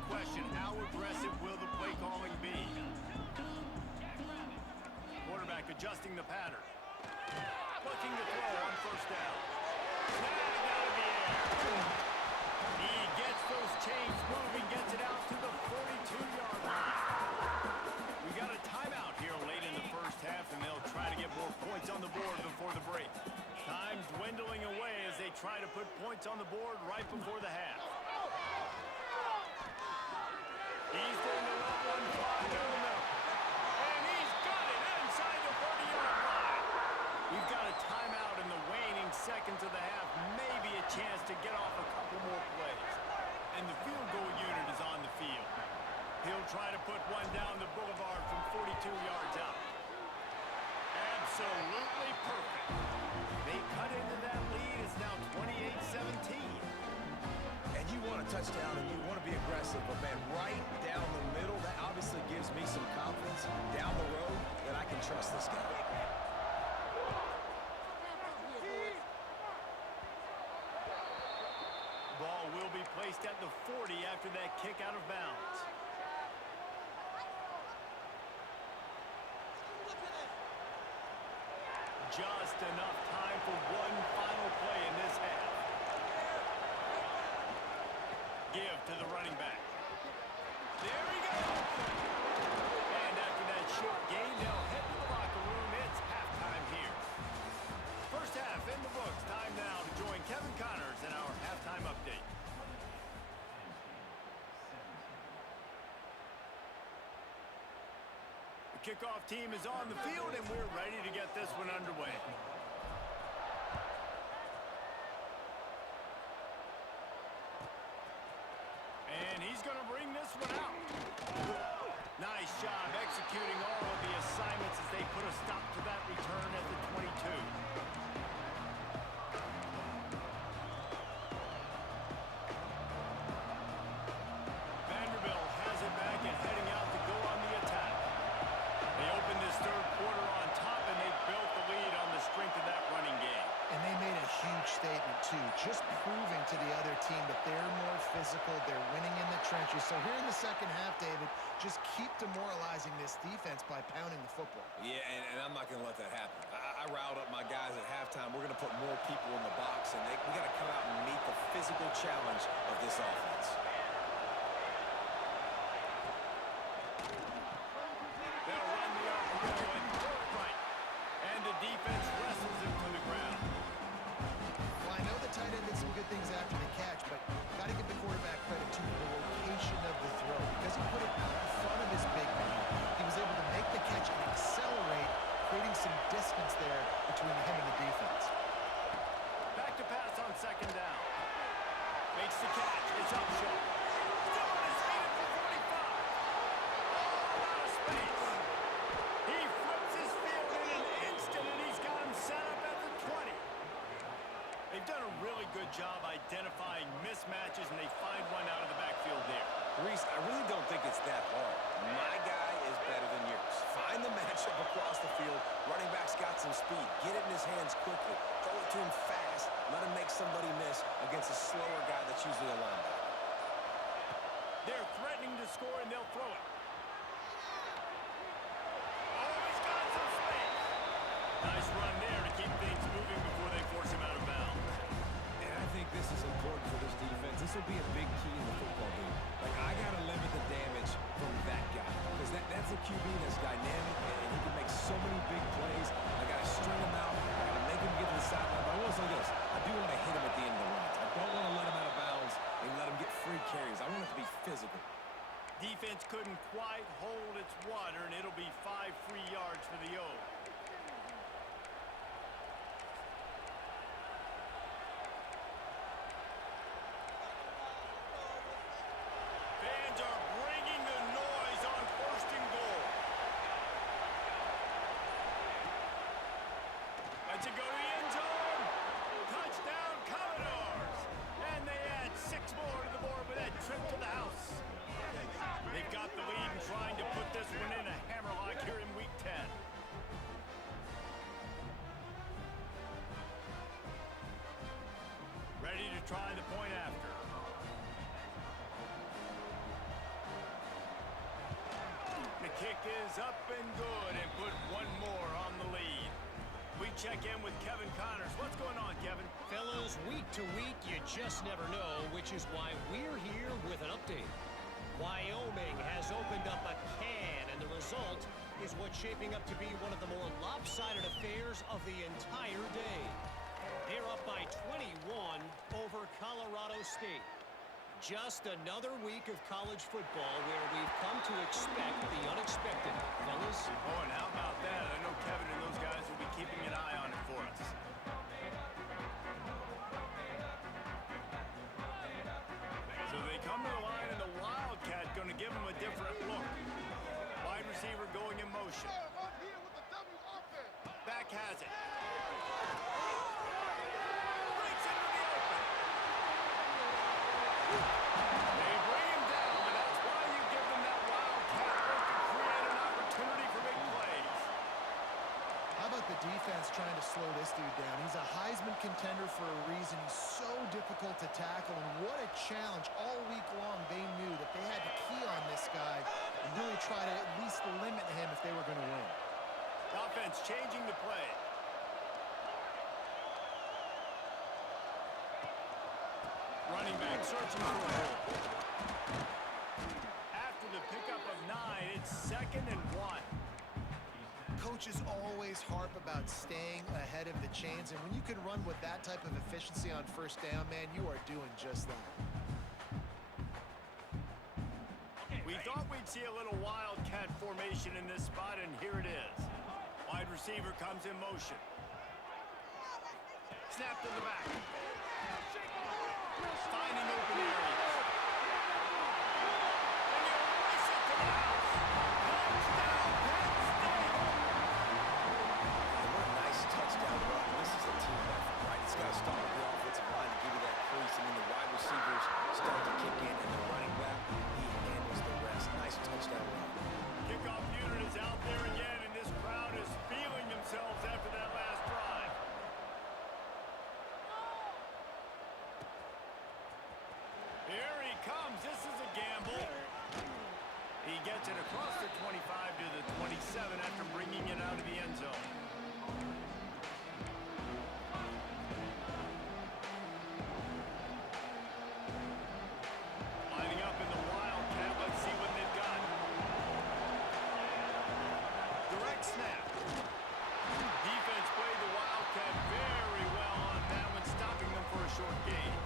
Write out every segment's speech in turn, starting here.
the question, how aggressive will the play calling be? Quarterback adjusting the pattern. Looking to throw on first down. Snagged out of the air. He gets those chains moving, gets it out to the 42-yard line. We got a timeout here late in the first half, and they'll try to get more points on the board before the break. Time dwindling away as they try to put points on the board right before the half. He's going to let one fly down the middle. And he's got it inside the 30-yard line. We've got a timeout in the waning seconds of the half. Maybe a chance to get off a couple more plays. And the field goal unit is on the field. He'll try to put one down the boulevard from 42 yards out. Absolutely perfect. They cut into that lead. It's now 28-17. And you want a touchdown and you want to be aggressive, but man, right down the middle, that obviously gives me some confidence down the road that I can trust this guy. Ball will be placed at the 40 after that kick out of bounds. Just enough time for one final play in this half. Give to the running back. There he goes! And after that short gain, they'll head to the locker room. It's halftime here. First half in the books. Time now to join Kevin Connors in our halftime update. The kickoff team is on the field, and we're ready to get this one underway. And he's going to bring this one out. Nice job executing all of the assignments as they put a stop to that return at the 22. Vanderbilt has it back and heading out to go on the attack. They opened this third quarter on top, and they built the lead on the strength of that running game. And they made a huge statement, too, just proving to the other team that they're more physical, they're winning in the trenches. So here in the second half, David, just keep demoralizing this defense by pounding the football. Yeah, and I'm not going to let that happen. I riled up my guys at halftime. We're going to put more people in the box, and we got to come out and meet the physical challenge of this offense. They'll run the RPO and throw it right. And the defense wrestles him to the ground. Well, I know the tight end did some good things after the catch, but got to give the quarterback credit to the location of the throw. Because he put it out in front of his big man, he was able to make the catch and accelerate, creating some distance there between him and the defense. Back to pass on second down. Makes the catch. It's up short. Still on his feet at the 45. All out of space. He flips his field in an instant, and he's got him set up at the 20. They've done a really good job identifying mismatches, and they find one out of the backfield there. Reese, I really don't think it's that hard. My guy is better than yours. Find the matchup across the field. Running back's got some speed. Get it in his hands quickly. Throw it to him fast. Let him make somebody miss against a slower guy that's usually a linebacker. They're threatening to score, and they'll throw it. Oh, he's got some space. Nice run there to keep things moving before they force him out of bounds. And I think this is important for this defense. This will be a big key in the football game. Like, I got to limit the damage from that guy. Because that's a QB that's dynamic, and he can make so many big plays. I got to string him out. I got to make him get to the sideline. But I will say this. I do want to hit him at the end of the runs. I don't want to let him out of bounds and let him get free carries. I want it to be physical. Defense couldn't quite hold its water, and it'll be 5 free yards for the O. Fans are bringing the noise on first and goal. Let's it go to the end zone. Touchdown, Commodores. And they add 6 more to the board with that trip to the house. They've got the lead and trying to put this one in a hammerlock here in Week 10. Ready to try the point after. The kick is up and good and put one more on the lead. We check in with Kevin Connors. What's going on, Kevin? Fellas, week to week, you just never know, which is why we're here with an update. Wyoming has opened up a can, and the result is what's shaping up to be one of the more lopsided affairs of the entire day. They're up by 21 over Colorado State. Just another week of college football where we've come to expect the unexpected, fellas. Oh, and how about that? I know Kevin and those guys will be keeping an eye on it for us. So they come to the line, and the Wildcat going to give them a different look. Wide receiver going in motion. Back has it. Breaks into the open. They bring him down, and that's why you give them that Wildcat look to create an opportunity for big plays. How about the defense trying to slow this dude down? He's a Heisman contender for a reason. He's so difficult to tackle, and what a challenge. All week long, they knew that they had to key on this guy and really try to at least limit him if they were going to win. Offense changing the play. Running back searching for a hole. After the pickup of 9, it's 2nd and 1. Coaches always harp about staying ahead of the chains, and when you can run with that type of efficiency on first down, man, you are doing just that. We thought we'd see a little Wildcat formation in this spot, and here it is. Wide receiver comes in motion. Snap to the back. Finding open areas. And you race it to the house. Touchdown, Penn State. What a nice touchdown run. This is a team effort, right? It's got to start with the offensive line to give you that crease, and then the wide receivers start to kick in, and the running back, he handles the rest. Nice touchdown run. Kickoff unit is out there again, and this crowd is feeling themselves after that last drive. Here he comes. This is a gamble. He gets it across the 25 to the 27 after bringing it out of the end zone. Lining up in the Wildcat. Let's see what they've got. Direct snap. Defense played the Wildcat very well on that one, stopping them for a short gain.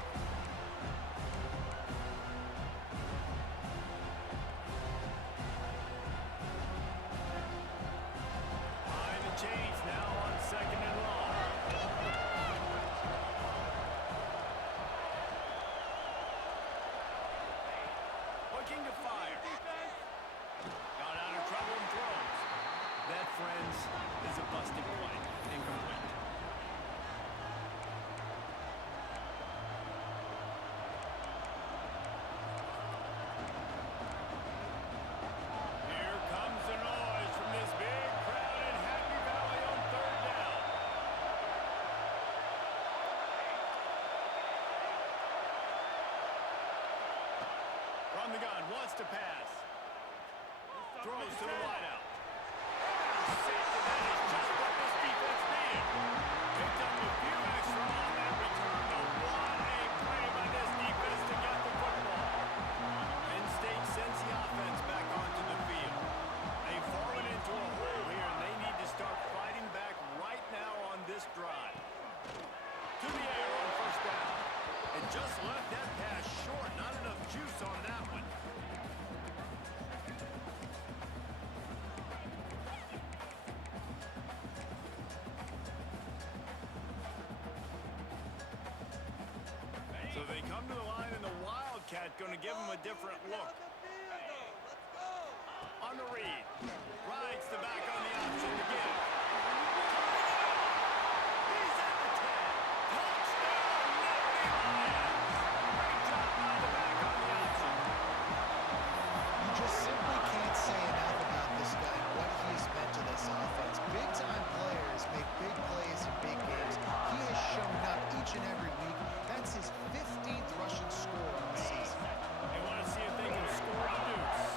Behind the chains now on 2nd and long. Looking to fire. Got out of trouble and throws. That, friends, is a busted play. Incomplete. Here comes the noise from this big crowd in Happy Valley on 3rd down. From the gun, wants to pass. Throws to the wideout. Safety, that is just what this defense needed. Picked up a few extra on that return, but what a play by this defense to get the football. Penn State sends the offense back onto the field. They've fallen into a hole here, and they need to start fighting back right now on this drive. To the air on 1st down. And just left that pass short. Not enough juice on that one. So they come to the line, and the Wildcat going to give them a different look. On the read. Rides the back on the option to give. He's at the 10. Touchdown, Nittany Lions. Great job by the back on the option. You just simply can't say enough about this guy and what he's meant to this offense. Big-time players make big plays in big games. He has shown up each and every week. That's his 15th rushing score on the season. They want to see if they can score a deuce.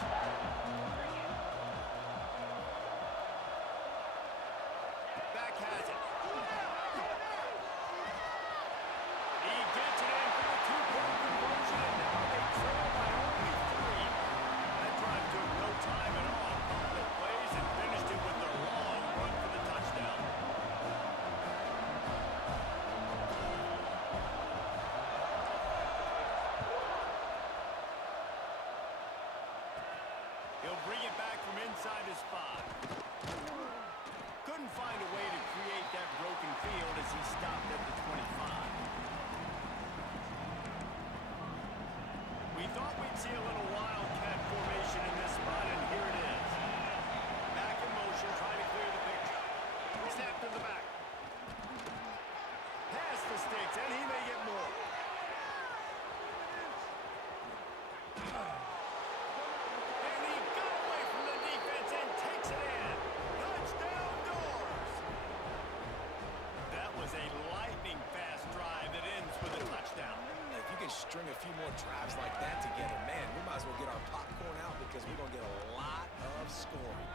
string a few more drives like that together, man, we might as well get our popcorn out because we're going to get a lot of scoring.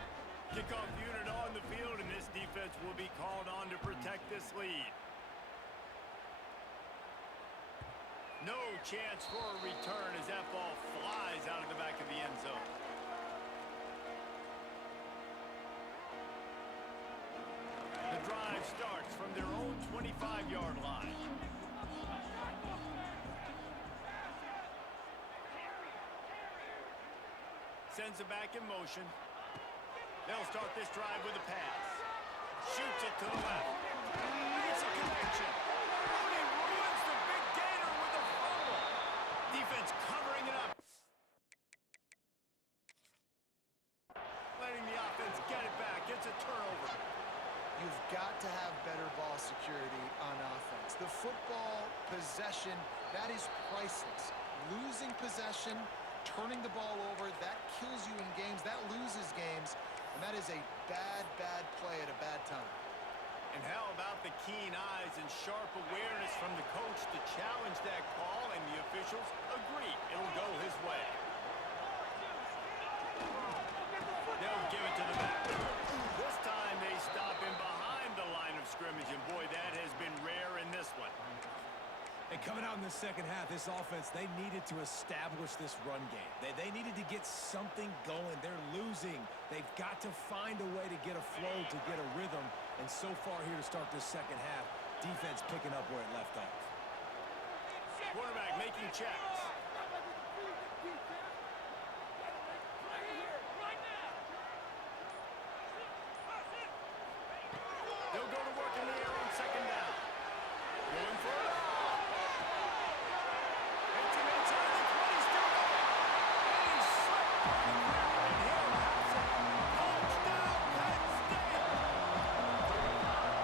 Kickoff unit on the field, and this defense will be called on to protect this lead. No chance for a return as that ball flies out of the back of the end zone. The drive starts from their own 25-yard line. Sends it back in motion. They'll start this drive with a pass. Shoots it to the left. It's a connection. Mooney ruins the big gainer with a fumble. Defense covering it up. Letting the offense get it back. It's a turnover. You've got to have better ball security on offense. The football possession, that is priceless. Losing possession, turning the ball over, that kills you in games, that loses games, and that is a bad, bad play at a bad time. And how about the keen eyes and sharp awareness from the coach to challenge that call, and the officials agree it'll go his way. They'll give it to the back. This time they stop him behind the line of scrimmage, and boy, that has been rare in this one. And coming out in the second half, this offense, they needed to establish this run game. They needed to get something going. They're losing. They've got to find a way to get a flow, to get a rhythm. And so far here to start this second half, defense picking up where it left off. Quarterback making checks. They'll go to work in the air on second down. Going for it. It's him inside the 20, still going. And he's slipped on the ground, and he'll have it. Touchdown, Penn State.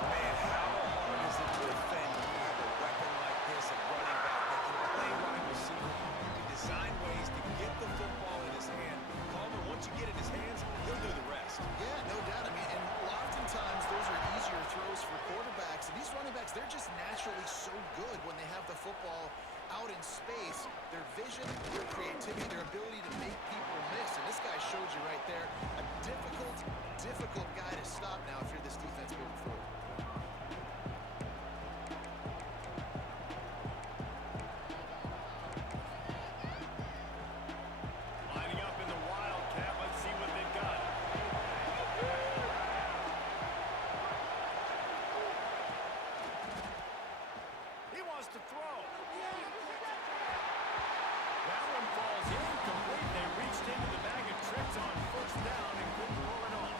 Man, how hard is it to defend when you have a weapon like this at running back that can play wide receiver? You can design ways to get the football in his hand. Palmer, once you get it in his hands, he'll do the rest. Yeah, no doubt. I mean, and oftentimes those are easier throws for quarterbacks. And these running backs, they're just naturally so good when they have the football out in space. Their vision, their creativity, their ability to make people miss. And this guy showed you right there, a difficult guy to stop now if you're this defense moving forward. Lining up in the Wildcat. Let's see what they've got. He wants to throw. That one falls incomplete. They reached into the bag of tricks on first down and couldn't pull it off.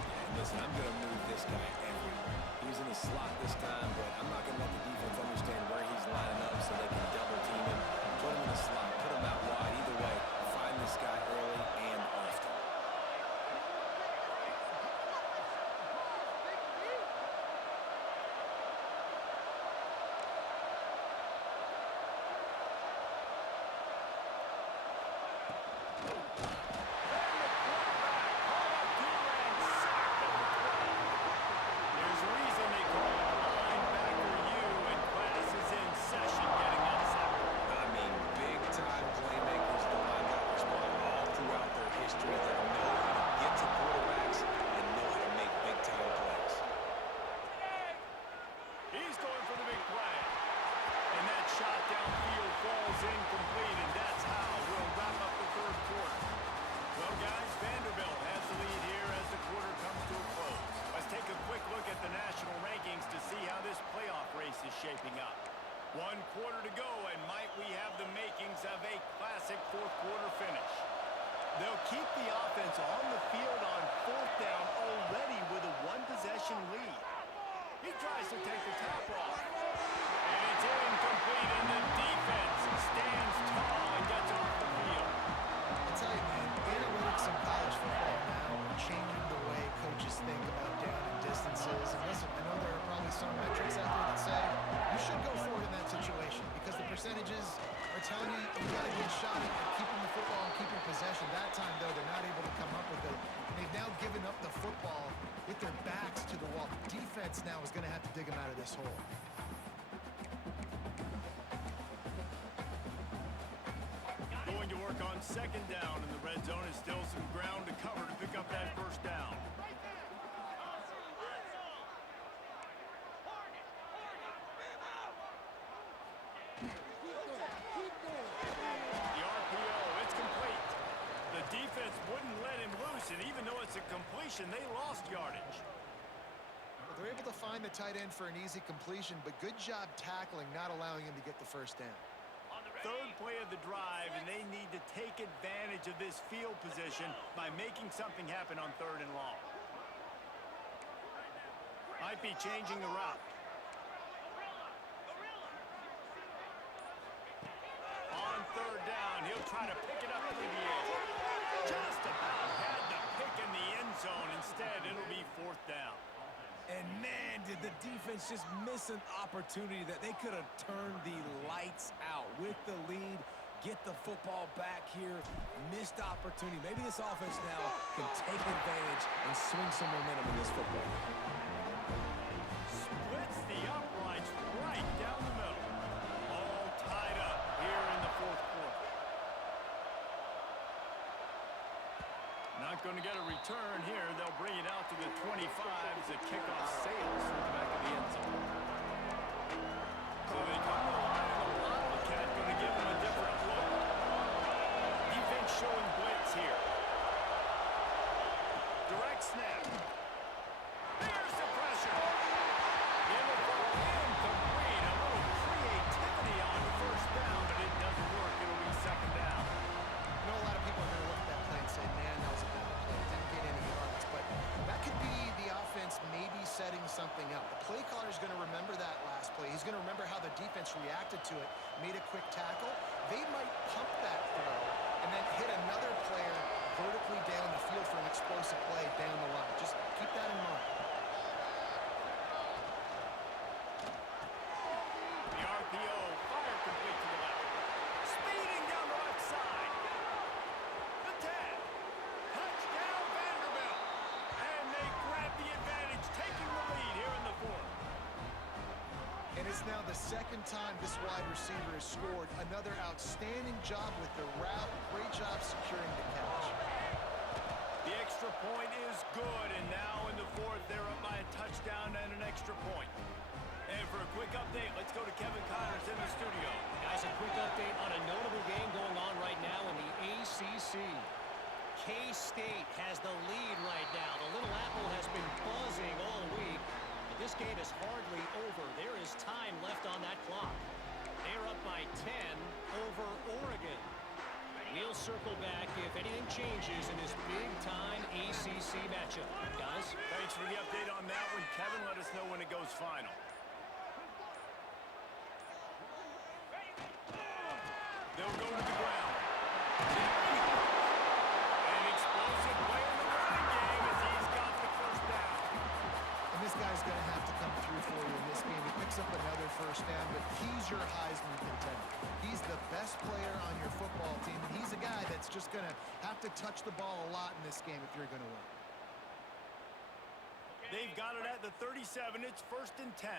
And listen, I'm going to move this guy everywhere. He's in the slot this time, but I'm not going to let the defense understand where he's lining up so they can double team him. Put him in the slot, put him out wide. Either way, find this guy early and often. There's a reason they call it linebacker U, and class is in session getting that sack. I mean, big-time playmakers, the linebackers ball all throughout their history that know how to get to quarterbacks and know how to make big-time plays. He's going for the big play. And that shot downfield falls incomplete, and that's how we'll wrap up the third quarter. Well, guys, Vanderbilt has the lead here as the quarter comes to a close. Let's take a quick look at the national rankings to see how this playoff race is shaping up. 1 quarter to go, and might we have the makings of a classic fourth quarter finish. They'll keep the offense on the field on fourth down already with a one-possession lead. He tries to take the top off. And it's incomplete, and the defense stands tall and gets off the field. I tell you, man, analytics in college football now are changing the way coaches think about down and distances. And listen, I know there are probably some metrics out there that say you should go for it in that situation because the percentages are telling you you got a good shot at keeping the football and keeping possession. That time, though, they're not able to come up with it. They've now given up the football with their backs to the wall. Defense now is going to have to dig them out of this hole. On second down in the red zone is still some ground to cover to pick up that first down. The RPO, it's complete. The defense wouldn't let him loose, and even though it's a completion, they lost yardage. Well, they're able to find the tight end for an easy completion, but good job tackling, not allowing him to get the first down. Third play of the drive, and they need to take advantage of this field position by making something happen on 3rd and long. Might be changing the route. On 3rd down, he'll try to pick it up through the air. Just about had the pick in the end zone. Instead, it'll be 4th down. And man, did the defense just miss an opportunity that they could have turned the lights out with the lead, get the football back here, missed opportunity. Maybe this offense now can take advantage and swing some momentum in this football game. Splits the uprights right down the middle. All tied up here in the 4th quarter. Not going to get a return here. They'll bring it out to the 25 as the kickoff sails through the back of the end zone. So they come to the line, and the Wildcat going to give them a different look. Defense showing blitz here. Direct snap. There's the pressure. It'll fall incomplete. A little creativity on 1st down, but it doesn't work. It'll be 2nd down. I know a lot of people are going to look at that play and say, man, that was a bad play. Didn't get any yards. But that could be the offense maybe setting something up. The play caller is going to remember that last play. He's going to remember how the defense reacted to it, made a quick tackle. They might pump that throw and then hit another player vertically down the field for an explosive play down the line. Just keep that in mind. The RPO, fire complete to the left. Speeding down the left side. The 10. Touchdown Vanderbilt. And they grab the advantage, taking the lead here in the 4th. And it's now the 2nd time this wide receiver has scored. Another outstanding job with the route. Great job securing the catch. The extra point is good, and now in the 4th, they're up by a touchdown and an extra point. And for a quick update, let's go to Kevin Connors in the studio. Guys, a quick update on a notable game going on right now in the ACC. K-State has the lead right now. The Little Apple has been buzzing all week. But this game is hardly over. There is time left on that clock. They're up by 10 over Oregon. We'll circle back if anything changes in this big-time ACC matchup. Guys? Thanks for the update on that one, Kevin. Let us know when it goes final. They'll go to the ground. An explosive play in the running game as he's got the first down. And this guy's going to have to come through for you in this game. He picks up another first down, but he's your Heisman contender. He's the best player on your football team, and he's a guy that's just going to have to touch the ball a lot in this game if you're going to win. They've got it at the 37. It's 1st and 10.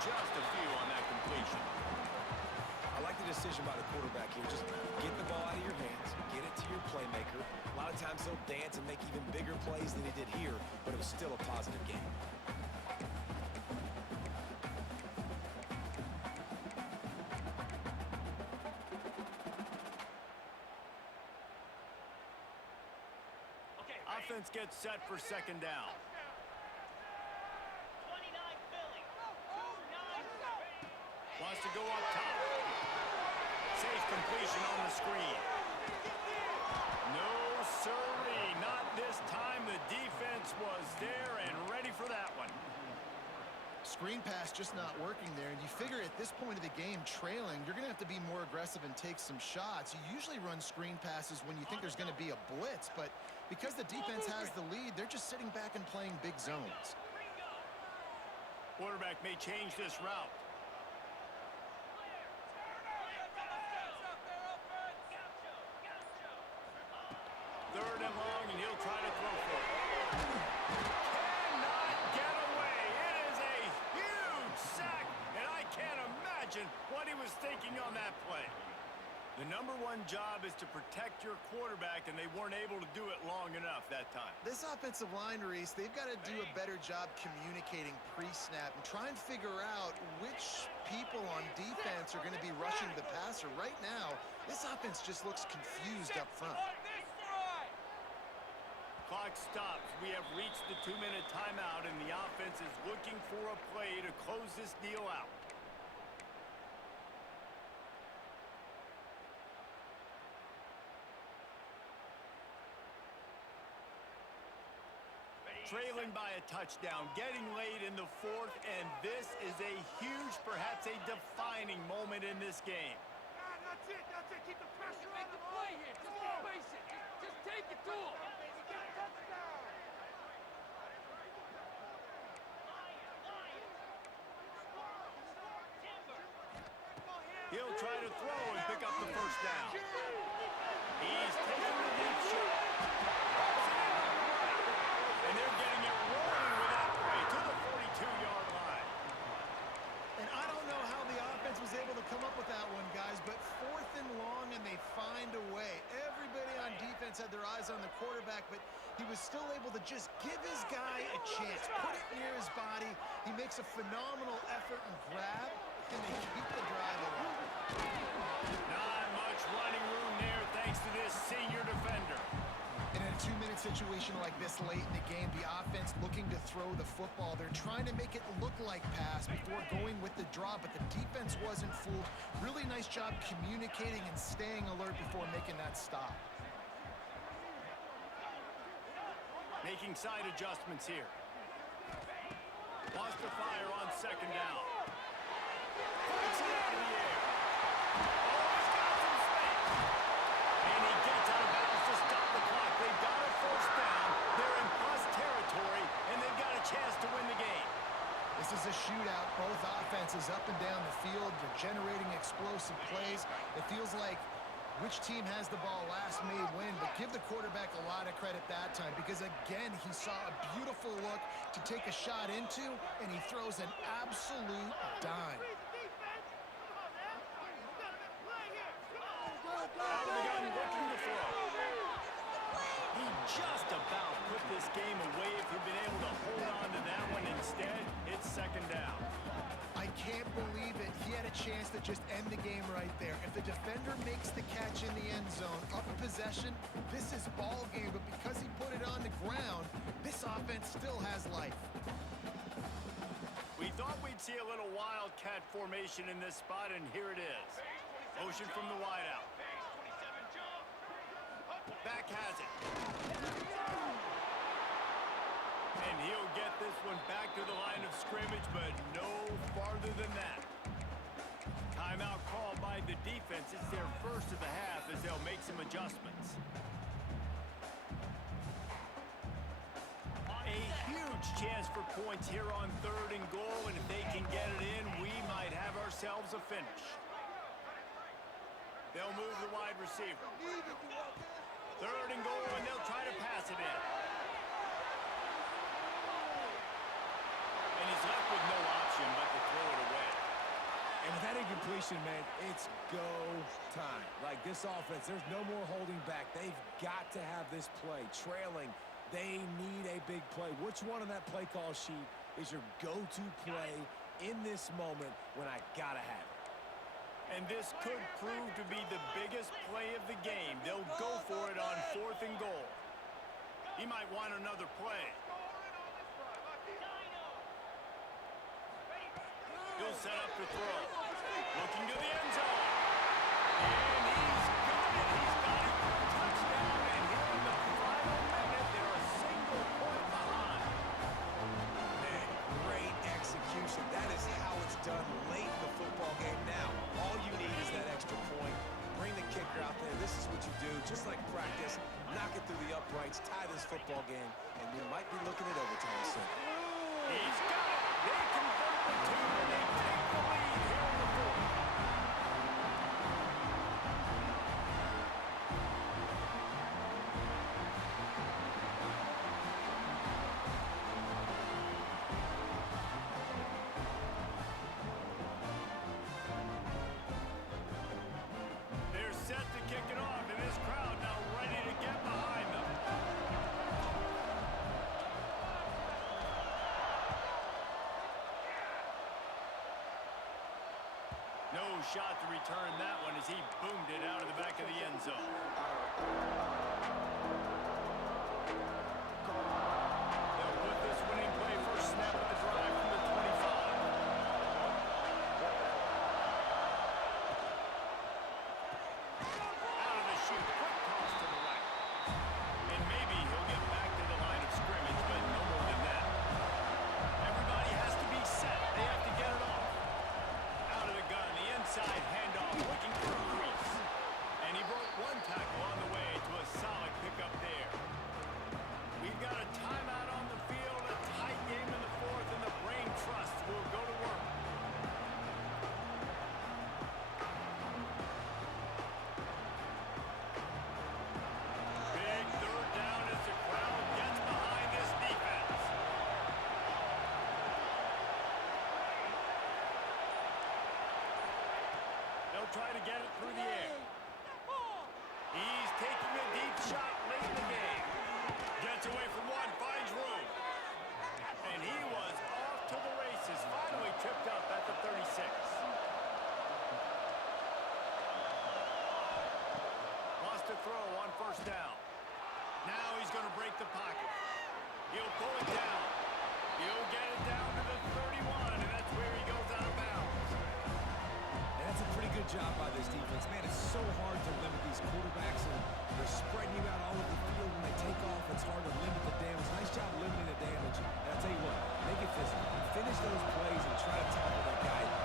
Just a few on that completion. I like the decision by the quarterback here. Just get the ball out of your hands, get it to your playmaker. A lot of times he'll dance and make even bigger plays than he did here, but it was still a positive game. Offense gets set for 2nd down. Wants to go up top. Safe completion on the screen. No, sirree, not this time. The defense was there and ready for that one. Screen pass just not working there, and you figure at this point of the game, trailing, you're going to have to be more aggressive and take some shots. You usually run screen passes when you think there's going to be a blitz, but because the defense has the lead, they're just sitting back and playing big zones. Quarterback may change this route. imagine what he was thinking on that play. The number one job is to protect your quarterback, and they weren't able to do it long enough that time. This offensive line, Reese, they've got to do a better job communicating pre-snap and try and figure out which people on defense are going to be rushing the passer. Right now, this offense just looks confused up front. Clock stops. We have reached the 2-minute timeout, and the offense is looking for a play to close this deal out. Trailing by a touchdown, getting late in the fourth, and this is a huge, perhaps a defining moment in this game. That's it. Keep the pressure on the play here. Just face it. Just take it to him. He'll try to throw and pick up the first down. He's taking the deep shot. And they're getting it rolling with that play to the 42-yard line. And I don't know how the offense was able to come up with that one, guys, but 4th and long, and they find a way. Everybody on defense had their eyes on the quarterback, but he was still able to just give his guy a chance, put it near his body. He makes a phenomenal effort and grab, and they keep the drive alive. Not much running room there thanks to this senior defender. And in a 2-minute situation like this late in the game, the offense looking to throw the football. They're trying to make it look like pass before going with the draw, but the defense wasn't fooled. Really nice job communicating and staying alert before making that stop. Making side adjustments here. Lost the fire on 2nd down. Flicks it out of the air. Oh, he's got some space. And he gets out of bounds to stop the clock. They've got a first down. They're in plus territory, and they've got a chance to win the game. This is a shootout. Both offenses up and down the field. They're generating explosive plays. It feels like which team has the ball last may win, but give the quarterback a lot of credit that time because, again, he saw a beautiful look to take a shot into, and he throws an absolute dime. Out of the gun, looking to throw. He just about put this game away if he'd been able to hold on to that one. Instead, it's 2nd down. I can't believe it. He had a chance to just end the game right there. If the defender makes the catch in the end zone, up possession, this is ball game. But because he put it on the ground, this offense still has life. We thought we'd see a little wildcat formation in this spot, and here it is. Motion from the wideout. Back has it. And he'll get this one back to the line of scrimmage, but no farther than that. Timeout called by the defense. It's their first of the half as they'll make some adjustments. A huge chance for points here on 3rd and goal, and if they can get it in, we might have ourselves a finish. They'll move the wide receiver. 3rd and goal, and they'll try to pass it in. And he's left with no option but to throw it away. And with that incompletion, man, it's go time. Like this offense, there's no more holding back. They've got to have this play. Trailing, they need a big play. Which one on that play call sheet is your go-to play in this moment when I gotta have it? And this could prove to be the biggest play of the game. They'll go for it on 4th and goal. He might want another play. He'll set up to throw. Looking to the end zone. And he's got it. He's got it for a touchdown. And here in the final minute, they're a single point behind. Man, great execution. That is how it's done late in the football game now. All you need is that extra point. Bring the kicker out there. This is what you do. Just like practice, knock it through the uprights, tie this football game, and we might be looking at overtime soon. He's got it. They convert the 2, and they take the lead here in the 4th. No shot to return that one as he boomed it out of the back of the end zone. They'll put this winning play first snap of the drive from the 25. Out of the chute, quick toss to the right. And maybe he'll get back to the line of scrimmage, but no more than that. Everybody has to be set. They have to get it off. Out of the gun, the inside handoff, looking for a crease. And he broke one tackle on the way to a solid pickup there. We've got a timeout on the field, a tight game in the fourth, and the Brain Trust will go to work. Big third down as the crowd gets behind this defense. They'll try to get it through the air. He's taking a deep shot late in the game. Gets away from one, finds room. And he was off to the races. Finally tripped up at the 36. Lost a throw on first down. Now he's going to break the pocket. He'll pull it down. He'll get it down to the 31, and that's where he goes out of bounds. And that's a pretty good job by this defense. Man, it's so hard to limit these quarterbacks, and they're spreading you out all over the field. When they take off, it's hard to limit the damage. Nice job limiting the damage. And I'll tell you what, make it physical. Finish those plays and try to tackle that guy